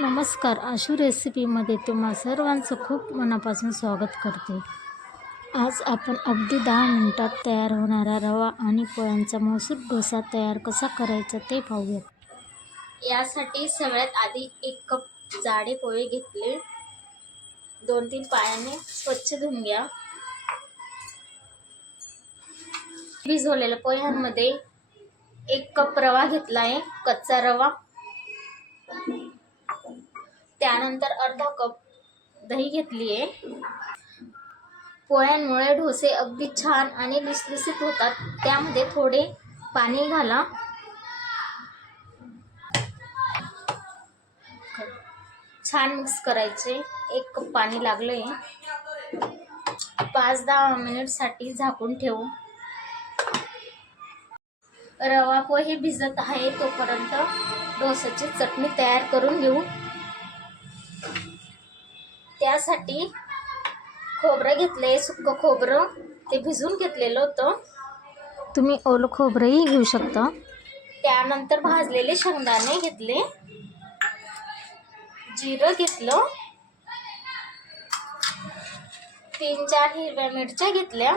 नमस्कार. आशू रेसिपीमध्ये तुम्हा सर्वांचं खूप मनापासून स्वागत करते. आज आपण अगदी 10 मिनिटात तयार होणारा रवा आणि पोळ्यांचा मसूर डोसा तयार कसा करायचा ते पाहूया. यासाठी सगळ्यात आधी 1 कप जाडे पोहे घेतले. 2-3 पाण्याने स्वच्छ धुवून घ्या. भिजवलेल्या पोह्यांमध्ये 1 कप रवा घेतला आहे, कच्चा रवा. त्यानंतर अर्धा कप दही घेतली आहे. पोह्यांमुळे डोसे अगदी छान आणि लुसलुसीत होतात. त्यामध्ये थोडे पाणी घाला. छान मिक्स करायचे. 1 कप पाणी लागले. 5-10 मिनिटसाठी झाकून ठेवू. रवा पोहे भिजत आहे तोपर्यंत डोसाची चटणी तयार करून घेऊ. त्यासाठी खोबरं घेतले, सुकं खोबरं, ते भिजवून घेतलेलं होतं. तुम्ही ओलं खोबरंही घेऊ शकता. त्यानंतर भाजलेले शेंगदाणे घेतले, जिरं घेतलं, 3-4 हिरव्या मिरच्या घेतल्या,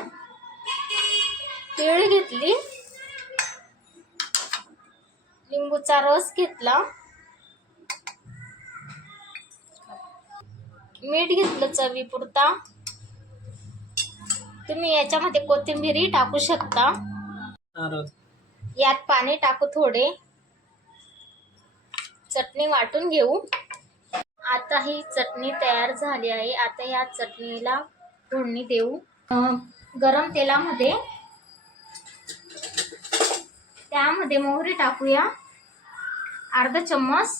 तीळ घेतली, लिंबूचा रस घेतला, मीठ घेतलं चवीपुरता. तुम्ही याच्यामध्ये कोथिंबीरही टाकू शकता. यात पाणी टाकू थोडे. चटणी वाटून घेऊ. आता ही चटणी तयार झाली आहे. आता या चटणीला फोडणी देऊ. गरम तेलामध्ये त्यामध्ये मोहरी टाकूया. अर्धा चम्मच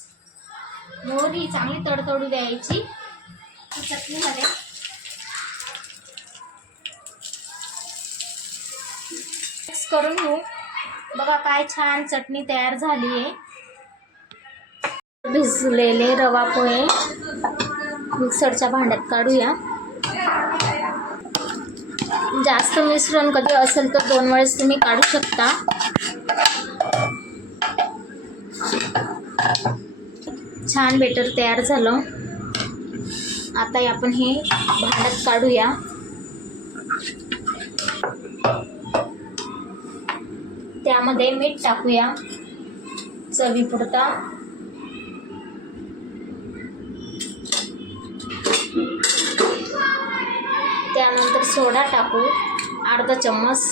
मोहरी चांगली तडतडू द्यायची चटणीमध्ये. मिक्स करून घेऊ. बघा काय छान चटणी तयार झाली आहे. भिजलेले रवा पोहे मिक्सरच्या भांड्यात काढूया. जास्त मिश्रण कधी असेल तर 2 वेळेस तुम्ही काढू शकता. छान बेटर तयार झालं. आता आपण हे भांड्यात काढूया. त्यामध्ये मीठ टाकूया चवीपुरता. त्यानंतर सोडा टाकू अर्धा चम्मच.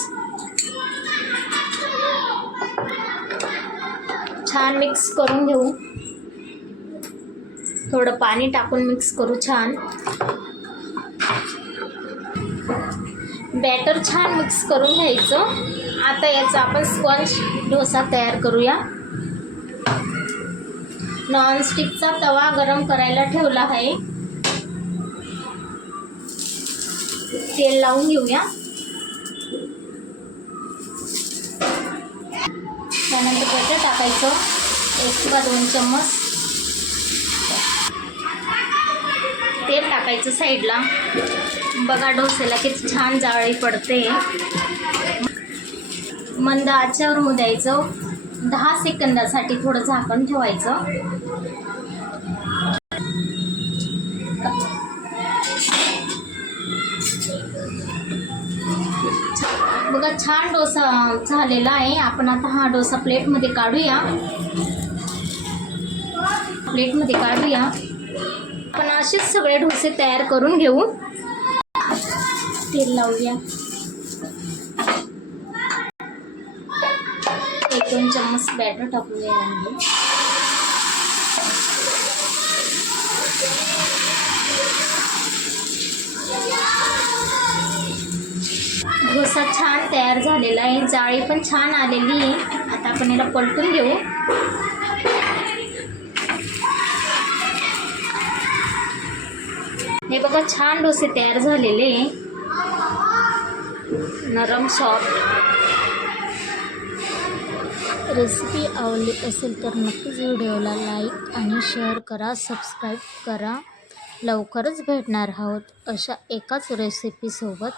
छान मिक्स करून घेऊ. थोडं पाणी टाकून मिक्स करू छान. बॅटर छान मिक्स करून घ्यायचं. आता याचा आपण स्पंज डोसा तयार करूया. नॉनस्टिकचा तवा गरम करायला ठेवला आहे. तेल लावून घेऊया. त्यानंतर बॅटर टाकायचं 1 किंवा 2 चम्मच. तेल टाकायचं साईडला. बघा डोस्याला किती छान जाळी पडते. मंद आचेवर होऊ द्यायचं. 10 सेकंदासाठी थोडं झाकण ठेवायचं. बघा छान डोसा झालेला आहे. आपण आता हा डोसा प्लेटमध्ये काढूया. आपण असेच सगळे डोसे तयार करून घेऊ. तेल लावूया. 1-2 चम्मच बॅटर टाकूया. डोसा छान तयार झालेला आहे. जाळी पण छान आलेली आहे. आता आपण याला पलटून घेऊ. हे बघा छान डोसे तयार झालेले, नरम सॉफ्ट. रेसिपी आवडली असेल तर नक्कीच व्हिडिओला लाईक आणि शेअर करा, सबस्क्राईब करा. लवकरच भेटणार आहोत अशा एकाच रेसिपीसोबत.